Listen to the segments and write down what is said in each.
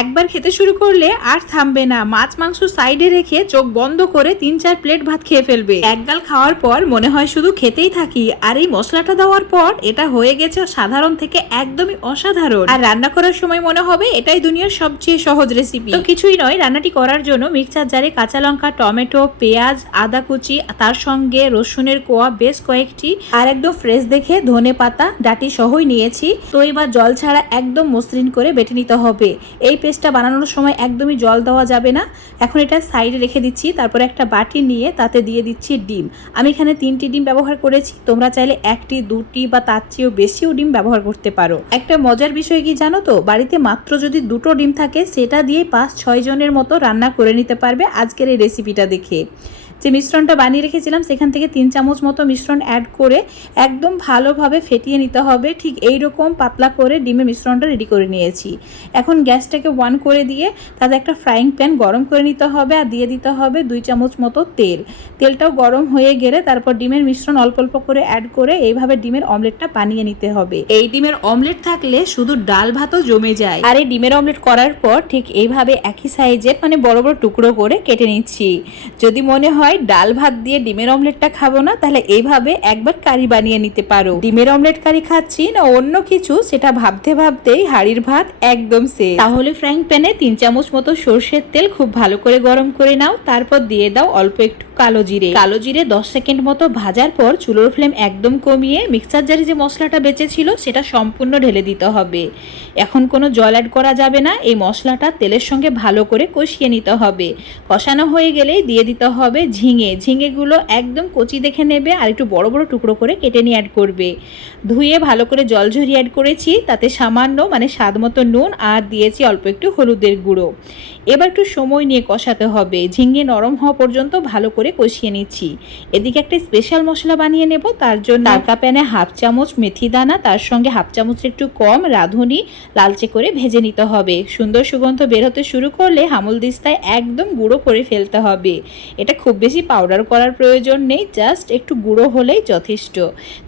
একবার খেতে শুরু করলে আর থামবে না। মাছ মাংস সাইডে রেখে চোখ বন্ধ করে তিন চার প্লেট ভাত খেয়ে ফেলবে। একগাল খাওয়ার পর মনে হয় শুধু খেতেই থাকি। আর এই মশলাটা দেওয়ার পর এটা হয়ে গেছে সাধারণ থেকে একদমই অসাধারণ। আর রান্না করার সময় মনে হবে এটাই দুনিয়ার সবচেয়ে সহজ রেসিপি তো কিছুই নয়, রান্নাটি করার জন্য মিক্সচার জারে কাঁচা লঙ্কা, টমেটো, পেঁয়াজ, আদা কুচি, তার সঙ্গে রসুনের কোয়া বেশ কয়েকটি, আর একদম ফ্রেশ দেখে ধনে পাতা ডাটি সহই নিয়েছি। তো এবার জল ছাড়া একদম মসৃণ করে বেটে নিতে হবে। এই পেস্টটা বানানোর সময় একদমই জল দেওয়া যাবে না। এখন এটা সাইডে রেখে দিচ্ছি, তারপরে একটা বাটি নিয়ে তাতে দিয়ে দিচ্ছি ডিম। আমি এখানে তিনটি ডিম ব্যবহার করেছি, তোমরা চাইলে একটি, দুটি বা তার চেয়েও বেশিও ডিম ব্যবহার করতে পারো। একটা মজার বিষয় কি জানো তো? বাড়িতে মাত্র যদি দুটো ডিম থাকে, সেটা দিয়ে পাঁচ ছয় জনের মতো রান্না করে নিতে পারবে আজকের এই রেসিপিটা দেখে। যে মিশ্রণটা বানিয়ে রেখেছিলাম, সেখান থেকে তিন চামচ মতো মিশ্রণ অ্যাড করে একদম ভালোভাবে ফেটিয়ে নিতে হবে। ঠিক এই রকম পাতলা করে ডিমের মিশ্রণটা রেডি করে নিয়েছি। এখন গ্যাসটাকে ওয়ান করে দিয়ে তাতে একটা ফ্রাইং প্যান গরম করে নিতে হবে আর দিয়ে দিতে হবে দুই চামচ মতো তেল। তেলটাও গরম হয়ে গেলে তারপর ডিমের মিশ্রণ অল্প অল্প করে অ্যাড করে এইভাবে ডিমের অমলেটটা বানিয়ে নিতে হবে। এই ডিমের অমলেট থাকলে শুধু ডাল ভাতও জমে যায়। আর এই ডিমের অমলেট করার পর ঠিক এইভাবে একই সাইজের মানে বড় বড় টুকরো করে কেটে নিচ্ছি। যদি মনে হয় ডাল ভাত দিয়ে ডিমের অমলেটটা খাব না, তাহলে এইভাবে একবার কারি বানিয়ে নিতে পারো। ডিমের অমলেট কারি খাচ্ছি না, অন্য কিছু, সেটা ভাবতে ভাবতেই হাড়ির ভাত একদম সে তাহলে ফ্রাইং প্যানে তিন চামচ মতো সর্ষের তেল খুব ভালো করে গরম করে নাও, তারপর দিয়ে দাও অল্প একটু কালো জিরে। কালো জিরে দশ সেকেন্ড মতো ভাজার পর চুলোর ফ্লেম একদম কমিয়ে মিক্সার জারে যে মশলাটা বেঁচে ছিল সেটা সম্পূর্ণ ঢেলে দিতে হবে। এখন কোনো জল অ্যাড করা যাবে না, এই মশলাটা তেলের সঙ্গে ভালো করে কষিয়ে নিতে হবে। কষানো হয়ে গেলেই দিয়ে দিতে হবে ঝিঙে। ঝিঙেগুলো একদম কচি দেখে নেবে আর একটু বড় বড় টুকরো করে কেটে নিয়ে অ্যাড করবে। ধুয়ে ভালো করে জল ঝরিয়ে অ্যাড করেছি, তাতে সামান্য মানে স্বাদ মতো নুন আর দিয়েছি অল্প একটু হলুদের গুঁড়ো। এবার একটু সময় নিয়ে কষাতে হবে। ঝিঙে নরম হওয়া পর্যন্ত ভালো করে কষিয়ে নিচ্ছি। এদিকে একটা স্পেশাল মশলা বানিয়ে নেব তার জন্য তারকা প্যানে হাফ চামচ মেথি দানা তার সঙ্গে হাফ চামচ একটু কম রাঁধুনি লালচে করে ভেজে নিতে হবে। সুন্দর সুগন্ধ বের হতে শুরু করলে হামুল দিস্তায় একদম গুঁড়ো করে ফেলতে হবে। এটা খুব বেশি পাউডার করার প্রয়োজন নেই জাস্ট একটু গুঁড়ো হলেই যথেষ্ট।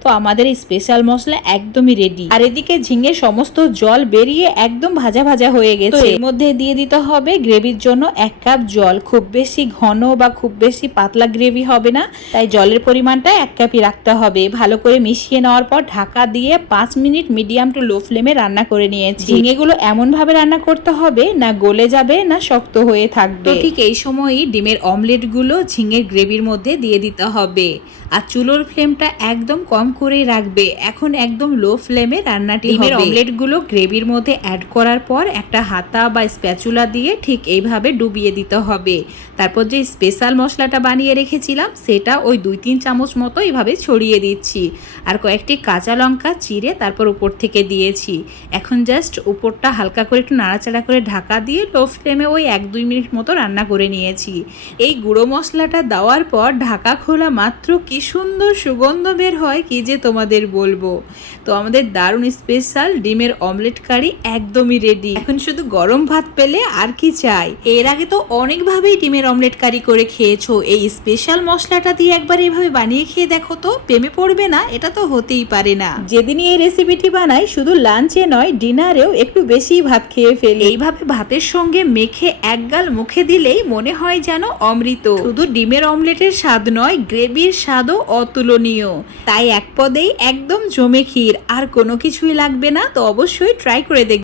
তো আমাদের এই স্পেশাল মশলা একদমই রেডি আর এদিকে ঝিঙে সমস্ত জল বেরিয়ে একদম ভাজা ভাজা হয়ে গেছে। এর মধ্যে দিয়ে দিতে হবে গ্রেভির জন্য এক কাপ জল। খুব বেশি ঘন বা খুব বেশি পাতলা গ্রেভি হবে না তাই জলের পরিমাণটা এক কাপই রাখতে হবে। ভালো করে মিশিয়ে নেওয়ার পর ঢাকা দিয়ে পাঁচ মিনিট মিডিয়াম টু লো ফ্লেমে রান্না করে নিয়েছি। ঝিঙেগুলো এমন ভাবে রান্না করতে হবে না গলে যাবে না শক্ত হয়ে থাকবে। ঠিক এই সময়ই ডিমের অমলেটগুলো ঝিঙের গ্রেভির মধ্যে দিয়ে দিতে হবে। আর চুলোর ফ্লেমটা একদম কম করেই রাখবে। এখন একদম লো ফ্লেমে রান্নাটি ডিমের অমলেটগুলো গ্রেভির মধ্যে অ্যাড করার পর একটা হাতা বা স্প্যাচুলা দিয়ে ঠিক এইভাবে ডুবিয়ে দিতে হবে। তারপর যে স্পেশাল মশলাটা বানিয়ে রেখেছিলাম, সেটা ওই দুই তিন চামচ মতো এইভাবে ছড়িয়ে দিচ্ছি। আর কয়েকটি কাঁচা লঙ্কা চিড়ে তারপর উপর থেকে দিয়েছি। এখন জাস্ট উপরটা হালকা করে একটু নাড়াচাড়া করে ঢাকা দিয়ে লো ফ্লেমে ওই এক দুই মিনিট মতো রান্না করে নিয়েছি। এই গুঁড়ো মশলাটা দেওয়ার পর ঢাকা খোলা মাত্র কি সুন্দর সুগন্ধ বের হয় কি যে তোমাদের বলব। তো আমাদের দারুণ স্পেশাল ডিমের অমলেট কারি একদমই রেডি এখন শুধু গরম ভাত পেলে আর কি চাই? এর আগে তো অনেকভাবেই ডিমের অমলেট কারি করে খেয়েছো, এই স্পেশাল মশলাটা দিয়ে একবার এইভাবে বানিয়ে খেয়ে দেখো তো প্রেমে পড়বে না এটা তো হতেই পারে না। যেদিনই এই রেসিপিটি বানাই শুধু লাঞ্চে নয় ডিনারেও একটু বেশি ভাত খেয়ে ফেলি। এইভাবে ভাতের সঙ্গে মেখে একগাল মুখে দিলেই মনে হয় যেন অমৃত। শুধু ডিমের অমলেটের স্বাদ নয় গ্রেভির স্বাদও অতুলনীয়। তাই এক পদেই একদম জমে ক্ষীর আর কোনো কিছুই লাগবে না তো অবশ্যই ট্রাই করে দেখবে।